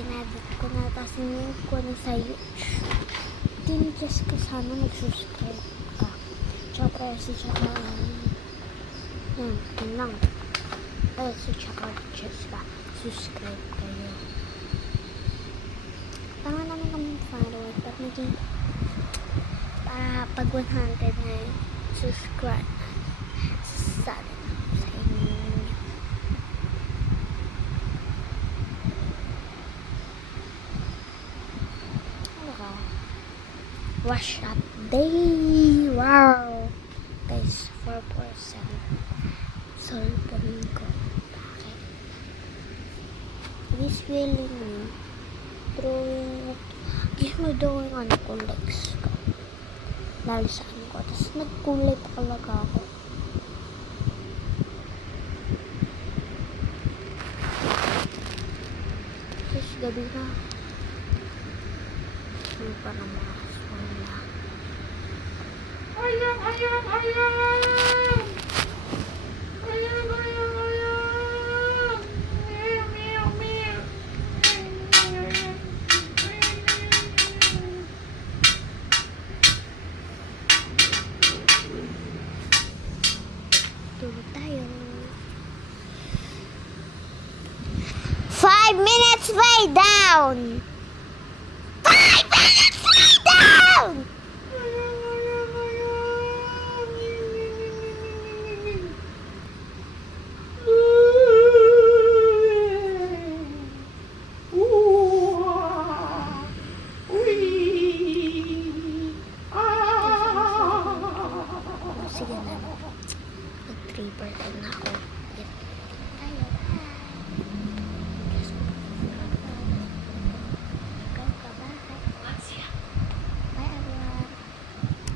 inedit ko na, tapos nilink ko na sa YouTube. Just ka sana mag-subscribe ka. Tsaka tsaka yun lang. Tsaka just ka. Subscribe kayo. Tama naman kami follower. But naging pag 100 na subscribe sana sa inyo. Wash up day. Wow. Guys, 4%. Solve ko. Bakit? This feeling me. Drawing. Give me drawing on ko legs ko. Lalo sa ano ko. Tapos nagkulay pa talaga ako. Tapos gabi na. Ano pa naman? Ayam, ayam, ayam! Ayam, ayam, ayam! Meow, meow, meow! Tulog tayo. 5 minutes way down! 5 minutes way down! Sige na. Nag 3% na ako.